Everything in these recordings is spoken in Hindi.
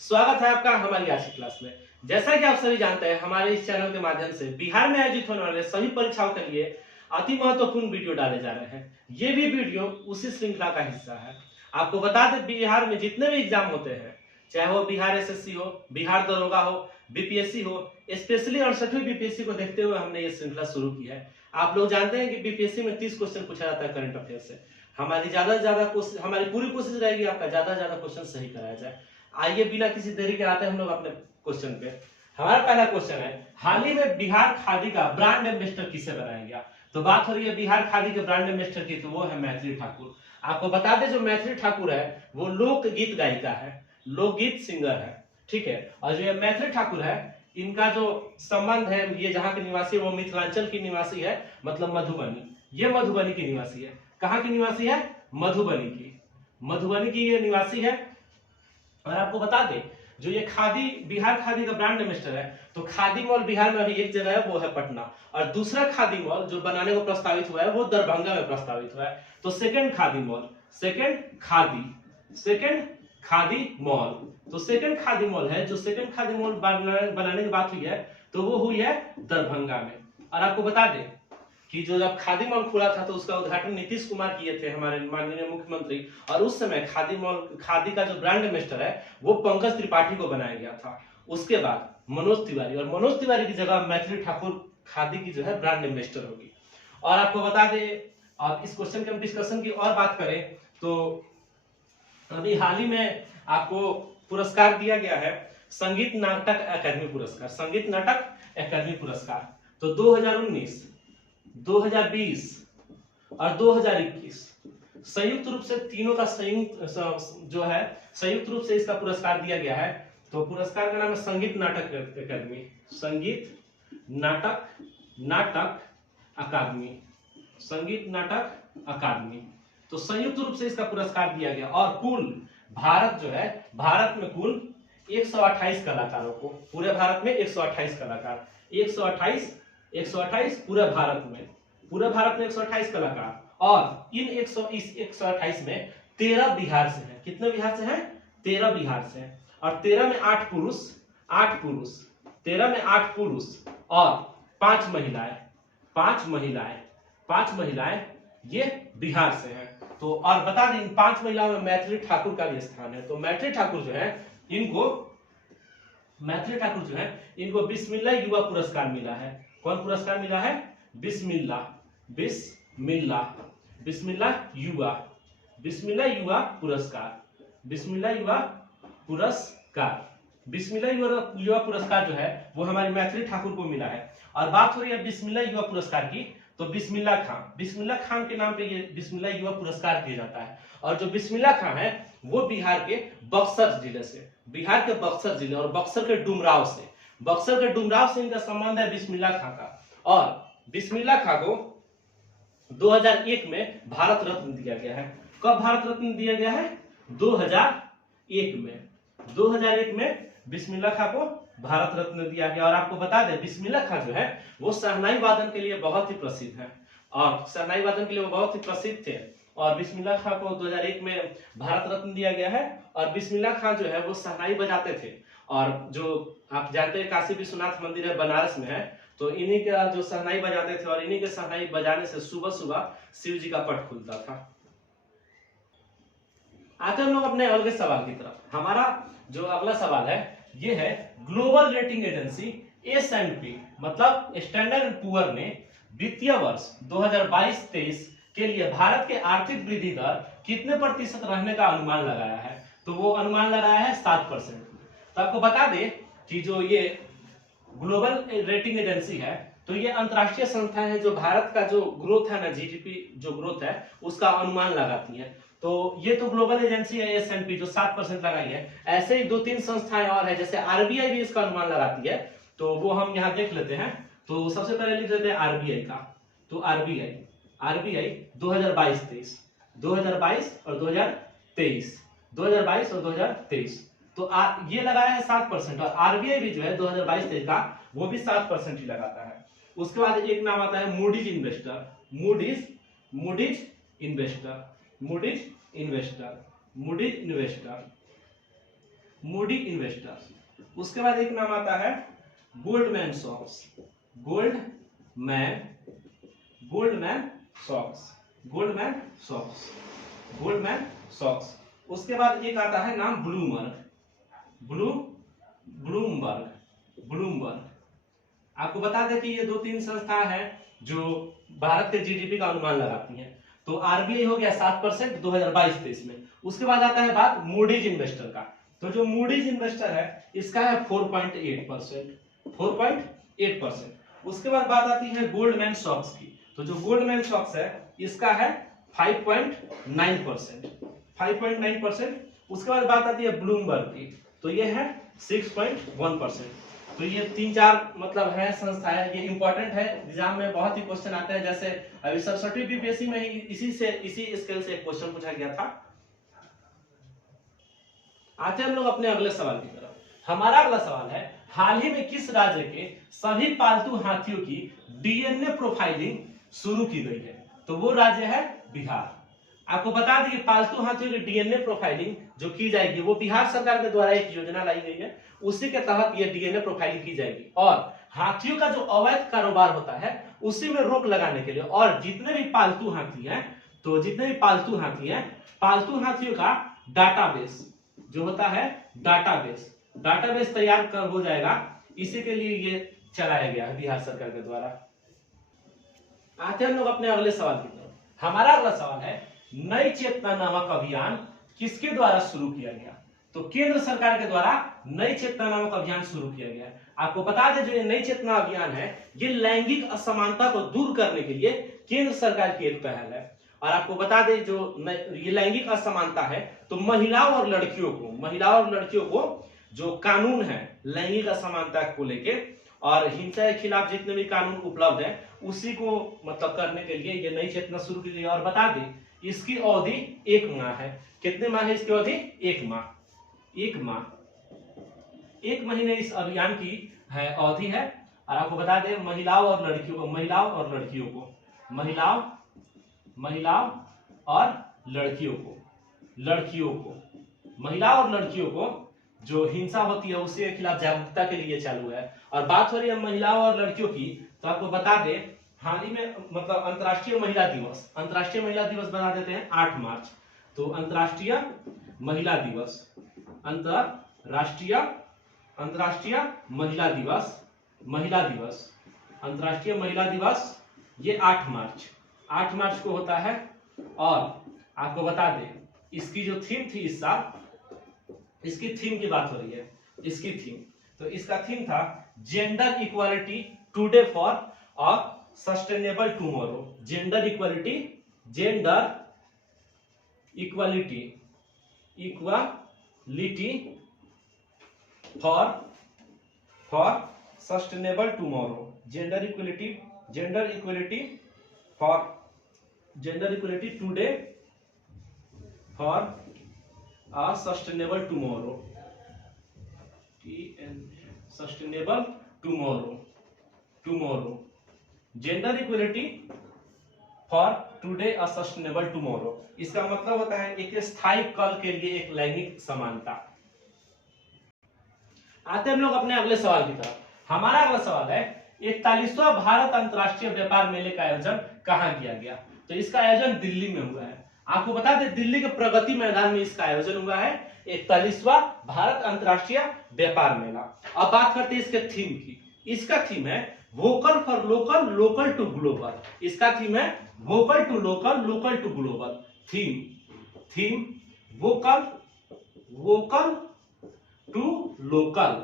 स्वागत है आपका हमारी आज की क्लास में। जैसा कि आप सभी जानते हैं, हमारे इस चैनल के माध्यम से बिहार में आयोजित होने वाले सभी परीक्षाओं के लिए अति महत्वपूर्ण वीडियो डाले जा रहे हैं। ये भी वीडियो उसी श्रृंखला का हिस्सा है। आपको बता दें, बिहार में जितने भी एग्जाम होते हैं, चाहे वो बिहार एसएससी हो, बिहार दरोगा हो, बीपीएससी हो, स्पेशली 68वीं बीपीएससी को देखते हुए हमने ये श्रृंखला शुरू की है। आप लोग जानते हैं कि बीपीएससी में 30 क्वेश्चन पूछा जाता है करंट अफेयर से। हमारी ज्यादा से ज्यादा कोशिश, हमारी पूरी कोशिश रहेगी आपका ज्यादा से ज्यादा क्वेश्चन सही कराया जाए। आइए बिना किसी देरी के आते हैं हम लोग अपने क्वेश्चन पे। हमारा पहला क्वेश्चन है, हाल ही में बिहार खादी का ब्रांड एम्बेसडर किसे बनाया गया? तो बात हो रही है बिहार खादी के ब्रांड एम्बेसडर की, तो वो है मैथिली ठाकुर। आपको बता दें, जो मैथिली ठाकुर है वो लोकगीत गायिका है, लोकगीत सिंगर है, ठीक है। और जो मैथिली ठाकुर है, इनका जो संबंध है, ये जहाँ के निवासी है वो मिथिलांचल की निवासी है, मतलब मधुबनी। ये मधुबनी की निवासी है। कहाँ की निवासी है? मधुबनी की। मधुबनी की ये निवासी है। और आपको बता दें, जो ये खादी, बिहार खादी का ब्रांड एम्बेसडर है, तो खादी मॉल बिहार में अभी एक जगह है, वो है पटना। और दूसरा खादी मॉल जो बनाने को प्रस्तावित हुआ है वो दरभंगा में प्रस्तावित हुआ है। तो second khadi mall, second khadi mall, तो सेकंड खादी मॉल है, जो सेकंड खादी मॉल बनाने की बात हुई है, तो वो हुई है दरभंगा में। और आपको बता दें कि जो जब खादी मॉल खुला था तो उसका उद्घाटन नीतीश कुमार किए थे, हमारे माननीय मुख्यमंत्री। और उस समय खादी मॉल, खादी का जो ब्रांड एम्बेसडर है वो पंकज त्रिपाठी को बनाया गया था। उसके बाद मनोज तिवारी, और मनोज तिवारी की जगह मैथिली ठाकुर खादी की जो है ब्रांड एम्बेसडर होगी। और आपको बता दें, अब इस क्वेश्चन के हम डिस्कशन की और बात करें तो अभी हाल ही में आपको पुरस्कार दिया गया है, संगीत नाटक अकादमी पुरस्कार, संगीत नाटक अकादमी पुरस्कार। तो 2019, 2020 और 2021 संयुक्त रूप से तीनों का संयुक्त जो है, संयुक्त रूप से इसका पुरस्कार दिया गया है। तो पुरस्कार का नाम है संगीत नाटक अकादमी, संगीत नाटक अकादमी, संगीत नाटक अकादमी। तो संयुक्त रूप से इसका पुरस्कार दिया गया। और कुल भारत जो है, भारत में कुल 128 कलाकारों को, पूरे भारत में 128 कलाकार, 128 पूरे भारत में, 128 कलाकार। और इन 128 में 13 बिहार से हैं। कितने बिहार से हैं? 13 बिहार से हैं। और 13 में 8 पुरुष, 13 में 8 पुरुष और 5 महिलाएं ये बिहार से हैं। तो और बता दें, इन 5 महिलाओं में मैथिली ठाकुर का भी स्थान है। तो मैथिली ठाकुर जो है, इनको बिस्मिल्लाह युवा पुरस्कार मिला है। कौन पुरस्कार मिला है? बिस्मिल्लाह युवा पुरस्कार, बिस्मिल्लाह युवा पुरस्कार जो है वो हमारी मैथिली ठाकुर को मिला है। और बात हो रही है बिस्मिल्लाह युवा पुरस्कार की, तो बिस्मिल्लाह खान के नाम पे ये बिस्मिल्लाह युवा पुरस्कार दिया जाता है। और जो बिस्मिल्लाह खान है वो बिहार के बक्सर जिले से, बिहार के बक्सर जिले और बक्सर के डुमराव से इनका संबंध है बिस्मिल्लाह खान का। और बिस्मिल्लाह खान को 2001 में भारत रत्न दिया गया है। कब भारत रत्न दिया गया है? 2001 में बिस्मिल्लाह खान को भारत रत्न दिया गया। और आपको बता दें, बिस्मिल्लाह खान जो है वो शहनाई वादन के लिए बहुत ही प्रसिद्ध है, और शहनाई वादन के लिए वो बहुत ही प्रसिद्ध थे। और बिस्मिल्लाह खान को 2001 में भारत रत्न दिया गया है। और बिस्मिल्लाह खान जो है वो शहनाई बजाते थे। और जो आप जानते हैं काशी विश्वनाथ मंदिर है, बनारस में है, तो इन्हीं का जो शहनाई बजाते थे, और इन्हीं के शहनाई बजाने से सुबह सुबह शिव जी का पट खुलता था। आते हम लोग अपने अगले सवाल की तरफ। हमारा जो अगला सवाल है ये है, ग्लोबल रेटिंग एजेंसी S&P मतलब स्टैंडर्ड एंड पुअर ने वित्तीय वर्ष 2022-23 के लिए भारत के आर्थिक वृद्धि दर कितने प्रतिशत रहने का अनुमान लगाया है? तो वो अनुमान लगाया है 7%। तो आपको बता दें कि जो ये ग्लोबल रेटिंग एजेंसी है, तो ये अंतरराष्ट्रीय संस्था है जो भारत का जो ग्रोथ है ना, जीडीपी जो ग्रोथ है उसका अनुमान लगाती है। तो ये तो ग्लोबल एजेंसी है S&P जो 7% लगाई है। ऐसे ही 2-3 संस्थाएं और है, जैसे आरबीआई भी इसका अनुमान लगाती है। तो वो हम यहाँ देख लेते हैं। तो सबसे पहले लिख लेते हैं आरबीआई का। तो आरबीआई 2022-23, 2022 और 2023, तो ये लगाया है 7%। और आरबीआई भी जो है 2022-23 का वो भी 7% ही लगाता है। उसके बाद एक नाम आता है मूडीज मूडी इन्वेस्टर। उसके बाद एक नाम आता है Goldman socks, Goldman socks, Goldman socks, Goldman socks. उसके बाद एक आता है नाम ब्लूमबर्ग। आपको बता दें कि ये 2-3 संस्था है जो भारत के जीडीपी का अनुमान लगाती हैं। तो आरबीआई हो गया 7% 2022-23 में। उसके बाद आता है बात मूडीज इन्वेस्टर का। तो जो मूडीज इन्वेस्टर है इसका है 4.8%। उसके बाद बात आती है गोल्डमैन सॉक्स की। तो जो गोल्डमैन सॉक्स है इसका है 5.9%। उसके बाद बात आती है ब्लूमबर्ग की, तो ये है 6.1%। तो ये 3-4 मतलब है संस्थाएं, ये इंपॉर्टेंट है, एग्जाम में बहुत ही क्वेश्चन आते हैं। जैसे अभी 67वीं बीपीएससी में ही इसी स्केल से एक क्वेश्चन पूछा गया था। आते हैं हम लोग अपने अगले सवाल की तरफ। हमारा अगला सवाल है, हाल ही में किस राज्य के सभी पालतू हाथियों की डीएनए प्रोफाइलिंग शुरू की गई है? तो वो राज्य है बिहार। आपको बता दें कि पालतू हाथियों की डीएनए प्रोफाइलिंग जो की जाएगी वो बिहार सरकार के द्वारा एक योजना लाई गई है, उसी के तहत ये डीएनए प्रोफाइलिंग की जाएगी। और हाथियों का जो अवैध कारोबार होता है उसी में रोक लगाने के लिए, और जितने भी पालतू हाथी हैं, तो जितने भी पालतू हाथी हैं, पालतू हाथियों का डाटाबेस जो होता है, डाटाबेस तैयार कर हो जाएगा, इसी के लिए ये चलाया गया है बिहार सरकार के द्वारा। आते हैं हम लोग अपने अगले सवाल की तरफ। हमारा अगला सवाल है, नई चेतना नामक अभियान किसके द्वारा शुरू किया गया? तो केंद्र सरकार के द्वारा नई चेतना नामक अभियान शुरू किया गया है। आपको बता दें जो ये नई चेतना अभियान है ये लैंगिक असमानता को दूर करने के लिए केंद्र सरकार की एक पहल है। और आपको बता दें जो ये लैंगिक असमानता है, तो महिलाओं और लड़कियों को जो कानून है लैंगिक असमानता को लेके और हिंसा के खिलाफ जितने भी कानून उपलब्ध है उसी को मतलब करने के लिए ये नई चेतना शुरू की गई। और बता दें इसकी अवधि 1 माह है। कितने माह है इसकी अवधि? 1 माह। 1 महीने इस अभियान की है अवधि है। और आपको बता दें महिलाओं और लड़कियों को जो हिंसा होती है उसके खिलाफ जागरूकता के लिए चालू है। और बात हो रही है महिलाओं और लड़कियों की, तो आपको बता दें हाल ही में मतलब अंतर्राष्ट्रीय महिला दिवस बना देते हैं 8 मार्च। तो अंतर्राष्ट्रीय महिला दिवस ये 8 मार्च को होता है। और आपको बता दें इसकी जो थीम थी इस साल, इसकी थीम की बात हो रही है, तो इसका थीम था gender equality today for a sustainable tomorrow. Gender equality for sustainable tomorrow. Gender equality today for a sustainable tomorrow. Gender equality for today a sustainable tomorrow. इसका मतलब होता है एक स्थायी कल के लिए एक लैंगिक समानता। आते हम लोग अपने अगले सवाल की तरफ। हमारा अगला सवाल है 41वां भारत अंतर्राष्ट्रीय व्यापार मेले का आयोजन कहां किया गया? तो इसका आयोजन दिल्ली में हुआ है। आपको बता दें दिल्ली के प्रगति मैदान में इसका आयोजन हुआ है 41वां भारत अंतर्राष्ट्रीय व्यापार मेला। अब बात करते हैं इसके थीम की। इसका थीम है vocal for local, local to global. इसका थीम है vocal to local, local to global. Theme vocal to local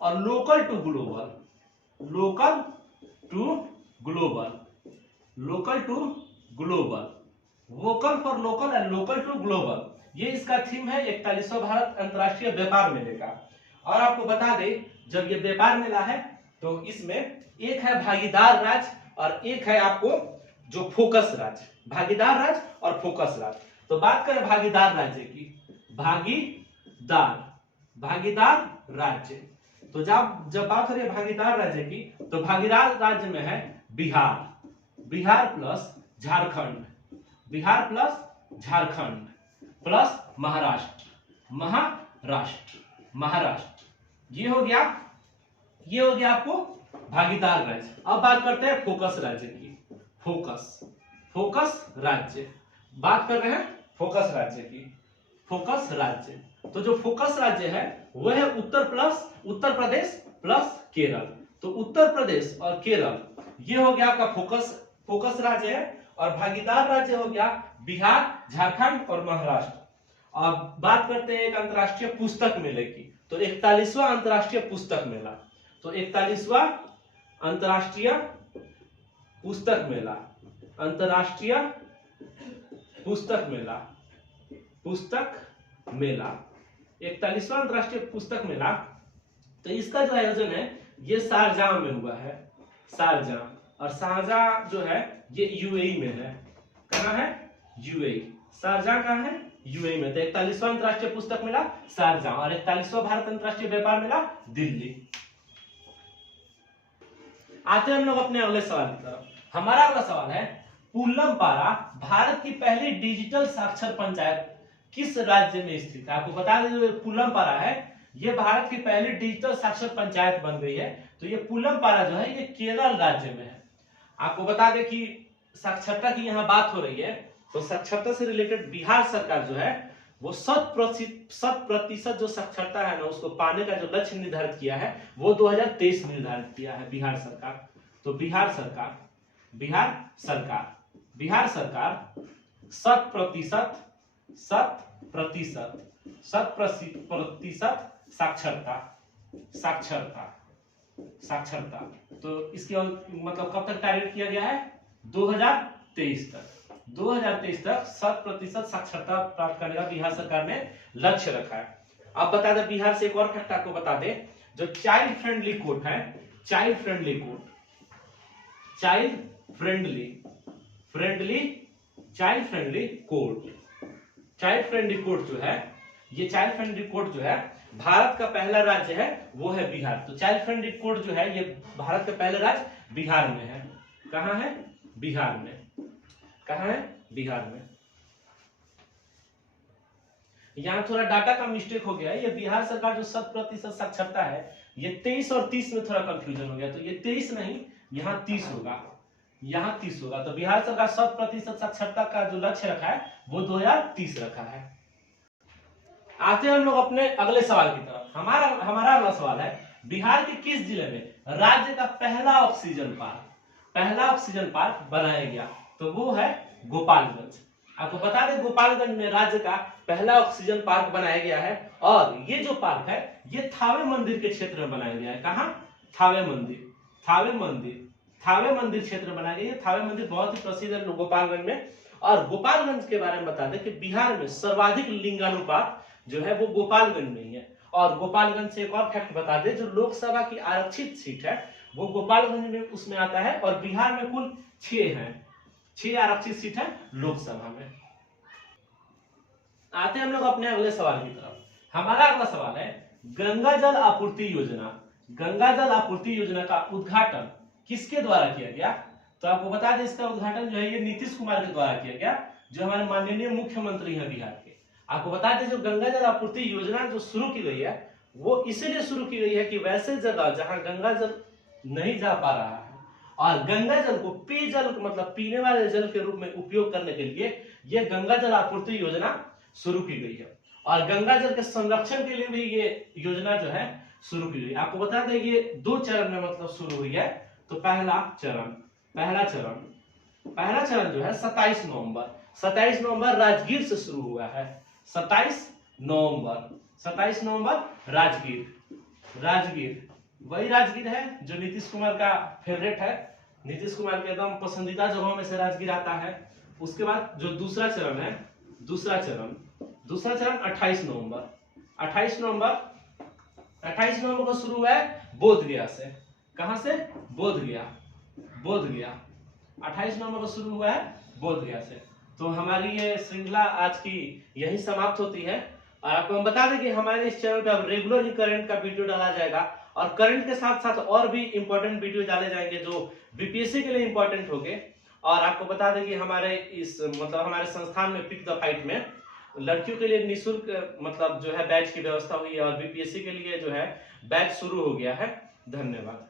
और local to global. Vocal for local and local to global, ये इसका थीम है 41वां भारत अंतर्राष्ट्रीय व्यापार मेले का। और आपको बता दें जब ये व्यापार मेला है तो इसमें एक है भागीदार राज्य और एक है आपको जो फोकस राज्य, भागीदार राज्य और फोकस राज्य। तो बात करें भागीदार राज्य की, भागीदार राज्य, तो जब बात हो रही है भागीदार राज्य की, तो भागीदार राज्य में है बिहार प्लस झारखंड, प्लस महाराष्ट्र, महाराष्ट्र, महाराष्ट्र। ये हो गया आपको भागीदार राज्य। अब बात करते हैं फोकस राज्य की। फोकस राज्य बात कर रहे हैं, फोकस राज्य की। फोकस राज्य, तो जो फोकस राज्य है वो है उत्तर प्रदेश प्लस केरल। तो उत्तर प्रदेश और केरल ये हो गया आपका फोकस राज्य है, और भागीदार राज्य हो गया बिहार, झारखंड और महाराष्ट्र। अब बात करते हैं एक अंतर्राष्ट्रीय पुस्तक मेले की। तो 41वां अंतर्राष्ट्रीय पुस्तक मेला, तो 41वां अंतर्राष्ट्रीय पुस्तक मेला, अंतर्राष्ट्रीय पुस्तक मेला, 41वां अंतर्राष्ट्रीय पुस्तक मेला। तो इसका जो आयोजन है ये शारजाह में हुआ है, शारजाह। और शारजाह जो है ये यूएई में है। कहाँ है? यूएई। शारजाह कहाँ है? यूएई में। तो 41वां अंतर्राष्ट्रीय पुस्तक मेला शारजाह, और 41वां भारत अंतर्राष्ट्रीय व्यापार मेला दिल्ली। आते हैं हम लोग अपने अगले सवाल की तरफ। हमारा अगला सवाल है, पुल्लमपारा भारत की पहली डिजिटल साक्षर पंचायत किस राज्य में स्थित है? आपको बता दें जो पुल्लमपारा है ये भारत की पहली डिजिटल साक्षर पंचायत बन गई है। तो ये पुल्लमपारा जो है ये केरल राज्य में है। आपको बता दें कि साक्षरता की यहाँ बात हो रही है, तो साक्षरता से रिलेटेड बिहार सरकार जो है वो 100% जो साक्षरता है ना उसको पाने का जो लक्ष्य निर्धारित किया है वो 2023 निर्धारित किया है बिहार सरकार। तो बिहार सरकार 100% साक्षरता। तो इसके मतलब कब तक टारगेट किया गया है? 2023 तक। 2023 तक 100% साक्षरता प्राप्त करने का बिहार सरकार ने लक्ष्य रखा है। अब बता दें बिहार से एक और फैक्ट आपको बता दें, जो चाइल्ड फ्रेंडली कोड है, चाइल्ड फ्रेंडली कोड जो है, ये चाइल्ड फ्रेंडली कोड जो है भारत का पहला राज्य है वो है बिहार। तो चाइल्ड फ्रेंडली कोड जो है ये भारत का पहला राज्य बिहार में है। कहाँ है? बिहार में। कहाँ है? बिहार में। यहाँ थोड़ा डाटा का मिस्टेक हो गया है। ये बिहार सरकार जो 100% साक्षरता है ये 23 और 30 में थोड़ा कंफ्यूजन हो गया। तो ये 23 नहीं, यहाँ 30 होगा, यहाँ 30 होगा। तो बिहार सरकार 100% साक्षरता का जो लक्ष्य रखा है वो 2030 रखा है। आते हैं हम लोग अपने अगले सवाल की तरफ। हमारा अगला सवाल है, बिहार के किस जिले में राज्य का पहला ऑक्सीजन पार्क बनाया गया? तो वो है गोपालगंज। आपको बता दें गोपालगंज में राज्य का पहला ऑक्सीजन पार्क बनाया गया है, और ये जो पार्क है ये थावे मंदिर के क्षेत्र में बनाया गया है। कहाँ? थावे मंदिर क्षेत्र में बनाया गया है। थावे मंदिर बहुत ही प्रसिद्ध है गोपालगंज में। और गोपालगंज के बारे में बता दें कि बिहार में सर्वाधिक लिंगानुपात जो है वो गोपालगंज में ही है। और गोपालगंज से एक और फैक्ट बता दें, जो लोकसभा की आरक्षित सीट है वो गोपालगंज में उसमें आता है, और बिहार में कुल 6 हैं, 6 आरक्षित सीट है लोकसभा में। आते हैं हम लोग अपने अगले सवाल की तरफ। हमारा अगला सवाल है, गंगा जल आपूर्ति योजना का उद्घाटन किसके द्वारा किया गया? तो आपको बता दें इसका उद्घाटन जो है ये नीतीश कुमार के द्वारा किया गया, जो हमारे माननीय मुख्यमंत्री हैं बिहार के। आपको बता दें जो गंगा जल आपूर्ति योजना जो शुरू की गई है वो इसीलिए शुरू की गई है कि वैसे जगह जहां गंगा जल नहीं जा पा रहा है और गंगा जल को पेयजल मतलब पीने वाले जल के रूप में उपयोग करने के लिए यह गंगा जल आपूर्ति योजना शुरू की गई है। और गंगा जल के संरक्षण के लिए भी ये योजना जो है शुरू की गई। आपको बता दें ये 2 चरण में मतलब शुरू हुई है। तो पहला चरण जो है 27 नवंबर राजगीर से शुरू हुआ है। 27 नवंबर राजगीर वही राजगीर है जो नीतीश कुमार का फेवरेट है। नीतीश कुमार के एकदम पसंदीदा जगहों में से राजगीर आता है। उसके बाद जो दूसरा चरण 28 नवंबर को शुरू हुआ है बोधगया से। कहां से? बोधगया 28 नवंबर को शुरू हुआ है बोधगया से। तो हमारी ये श्रृंखला आज की यही समाप्त होती है। और आपको हम बता दें कि हमारे इस चैनल पे अब रेगुलर ही करंट का वीडियो डाला जाएगा, और करंट के साथ साथ और भी इंपॉर्टेंट वीडियो डाले जाएंगे जो बीपीएससी के लिए इंपॉर्टेंट होंगे। और आपको बता दें कि हमारे संस्थान में पिक द फाइट में लड़कियों के लिए निःशुल्क मतलब जो है बैच की व्यवस्था हुई है और बीपीएससी के लिए जो है बैच शुरू हो गया है। धन्यवाद।